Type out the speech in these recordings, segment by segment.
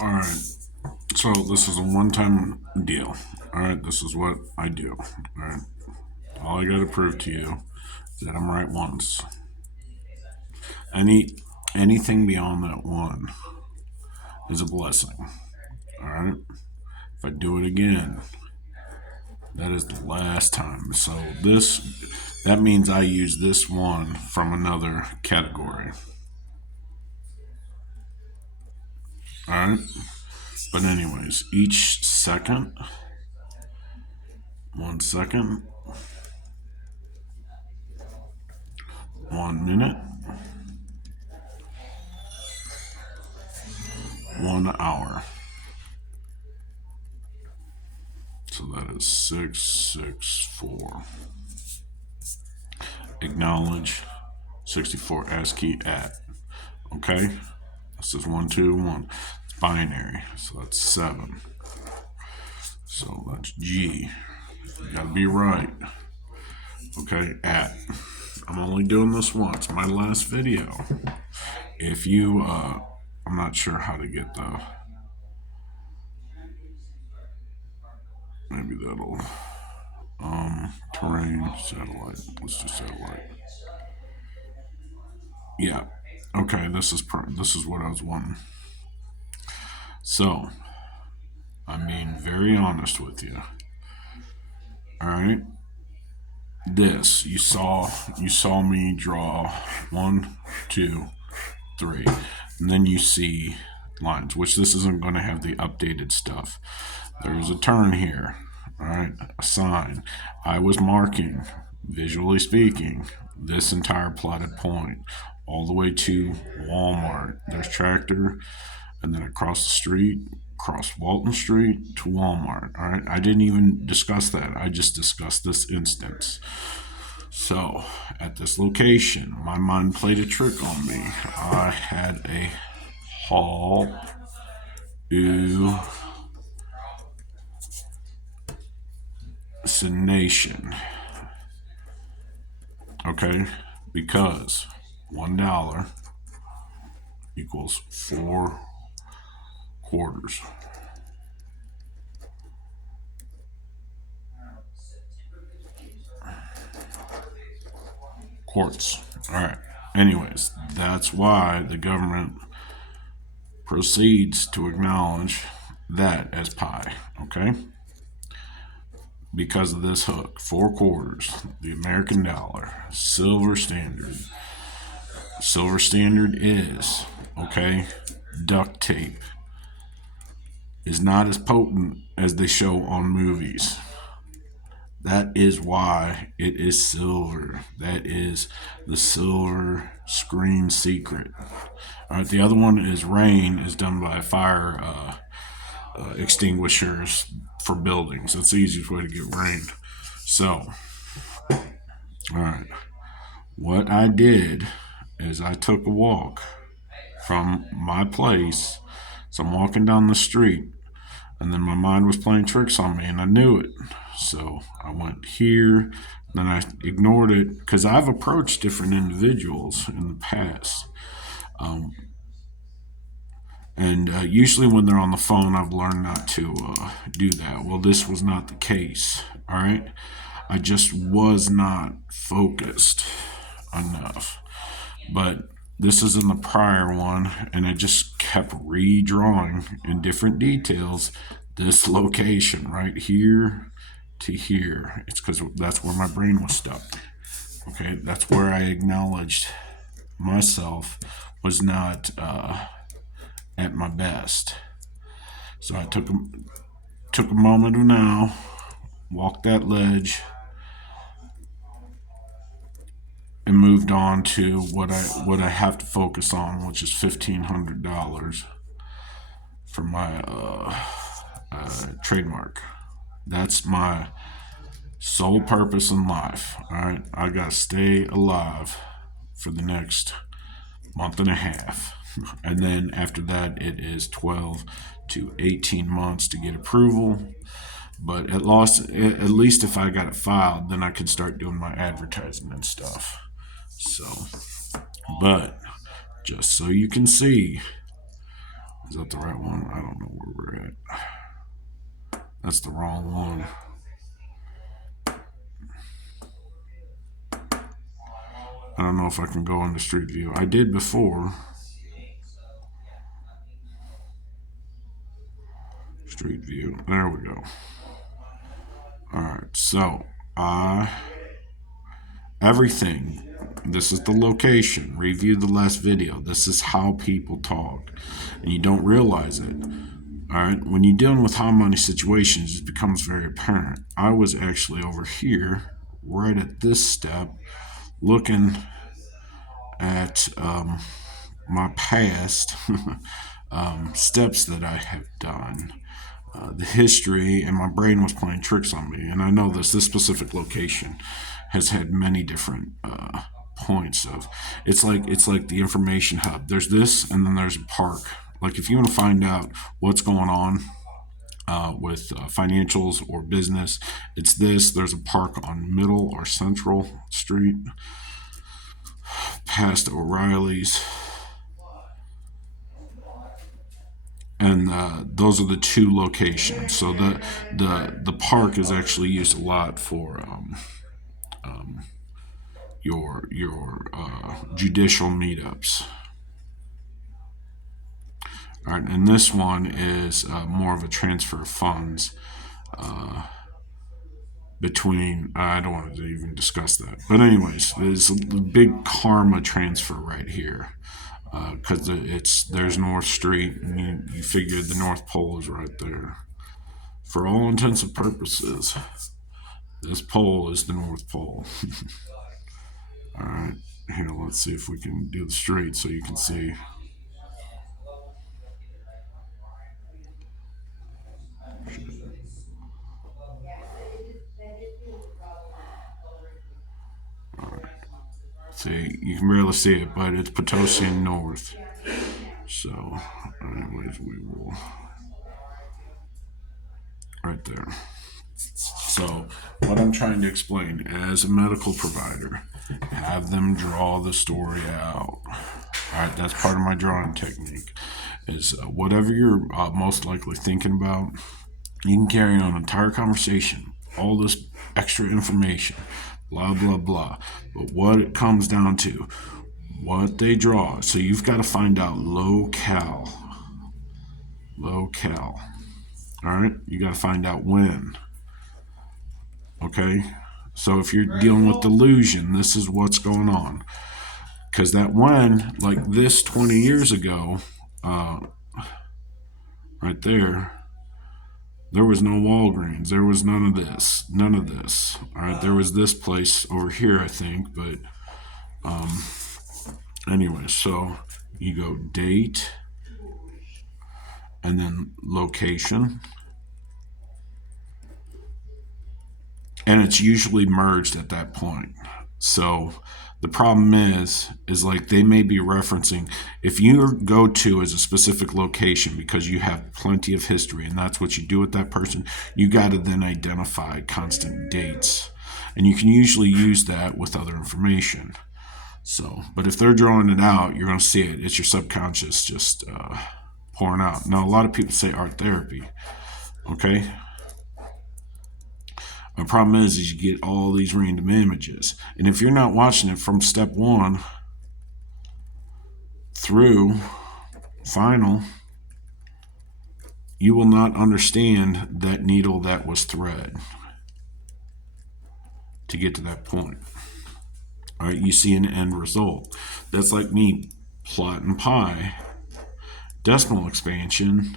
All right. So this is a one-time deal. All right. This is what I do. All right. All I got to prove to you is that I'm right once. Any anything beyond that one is a blessing. All right. If I do it again, that is the last time. So that means I use this one from another category. All right. But anyways, each second, 1 second, 1 minute, 1 hour. So that is 664. Acknowledge 64 ASCII at. Okay? This is 121. It's binary. So that's 7. So that's G. You gotta be right. Okay? At. I'm only doing this once. My last video. If you, I'm not sure how to get the. Maybe that'll. Terrain, satellite. Let's do satellite. Yeah. Okay, this is what I was wanting. So, I'm being very honest with you. All right. This you saw me draw 1, 2, 3, and then you see lines, which this isn't going to have the updated stuff. There's a turn here. All right, a sign. I was marking, visually speaking, this entire plotted point all the way to Walmart. There's tractor, and then across the street, across Walton Street to Walmart. All right, I didn't even discuss that. I just discussed this instance. So, at this location, my mind played a trick on me. I had a hallucination. Okay? Because $1 equals 4 quarters. Quartz. All right. Anyways, that's why the government proceeds to acknowledge that as pi. Okay? Because of this hook, 4 quarters, the American dollar, silver standard. Silver standard is, okay, duct tape is not as potent as they show on movies. That is why it is silver. That is the silver screen secret. All right, the other one is rain, is done by fire extinguishers for buildings. That's the easiest way to get rain. So, all right, what I did is I took a walk from my place. So I'm walking down the street, and then my mind was playing tricks on me, and I knew it. So I went here, then I ignored it because I've approached different individuals in the past. And usually when they're on the phone, I've learned not to do that. Well, this was not the case. All right. I just was not focused enough. But this is in the prior one, and I just kept redrawing in different details this location right here to here. It's because that's where my brain was stuck. Okay. That's where I acknowledged myself was not at my best. So I took a moment of now, walked that ledge, and moved on to what I have to focus on, which is $1,500 for my trademark. That's my sole purpose in life. All right, I gotta stay alive for the next month and a half. And then after that, it is 12 to 18 months to get approval. But at least if I got it filed, then I could start doing my advertising and stuff. So, but just so you can see, Is that the right one? I don't know where we're at. That's the wrong one. I don't know if I can go into Street View. I did before. Street View. There we go. Alright, so everything. This is the location. Review the last video. This is how people talk. And you don't realize it. Alright, when you're dealing with high money situations, it becomes very apparent. I was actually over here, right at this step, looking at my past steps that I have done. The history, and my brain was playing tricks on me. And I know this specific location has had many different points of. It's like the information hub. There's this, and then there's a park. Like if you want to find out what's going on with financials or business, it's this. There's a park on Middle or Central Street, past O'Reilly's. And those are the two locations. So the park is actually used a lot for your judicial meetups. All right, and this one is more of a transfer of funds between. I don't want to even discuss that, but anyways, there's a big karma transfer right here. Because there's North Street, and you figure the North Pole is right there. For all intents and purposes, this pole is the North Pole. All right, here, let's see if we can do the street so you can see. See, you can barely see it, but it's Potosi North. So, anyways, we will right there. So, what I'm trying to explain as a medical provider, have them draw the story out. All right, that's part of my drawing technique. Is whatever you're most likely thinking about, you can carry on an entire conversation, all this extra information, blah blah blah. But what it comes down to, what they draw. So you've got to find out locale. Locale. All right, you got to find out when. Okay, so if you're dealing with delusion, this is what's going on. Because that when, like this 20 years ago, right there was no Walgreens. There was none of this. None of this. All right, there was this place over here, I think. But anyway, so you go date and then location. And it's usually merged at that point. So the problem is like they may be referencing, if your go-to is a specific location because you have plenty of history and that's what you do with that person, you got to then identify constant dates. And you can usually use that with other information. So, but if they're drawing it out, you're going to see it. It's your subconscious just pouring out. Now, a lot of people say art therapy. Okay? The problem is you get all these random images. And if you're not watching it from step one through final, you will not understand that needle that was thread to get to that point. All right, you see an end result. That's like me plotting pi, decimal expansion,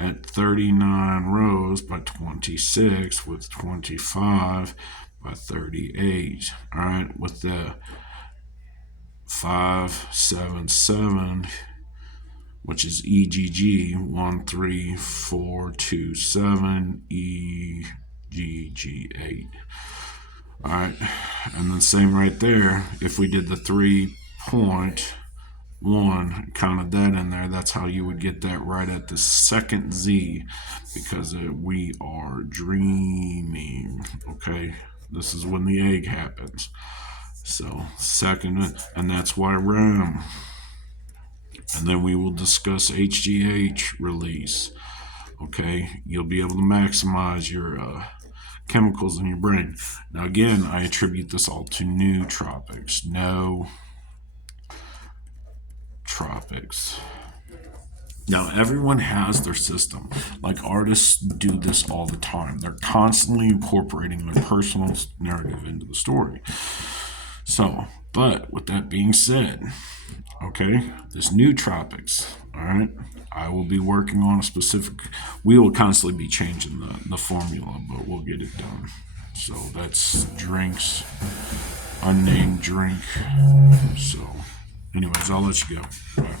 at 39 rows by 26 with 25 by 38. All right, with the 577, which is EGG 13427 EGG8. All right, and then same right there. If we did the 3.1, counted that in there, that's how you would get that right at the second Z, because we are dreaming. Okay, this is when the egg happens. So second, and that's why REM. And then we will discuss HGH release. Okay, you'll be able to maximize your chemicals in your brain. Now, again, I attribute this all to nootropics. Nootropics. Now, everyone has their system. Like artists do this all the time. They're constantly incorporating their personal narrative into the story. So, but with that being said, okay, this nootropics, all right, I will be working on a specific, we will constantly be changing the formula, but we'll get it done. So that's drinks, unnamed drink. So, anyways, I'll let you go. Bye.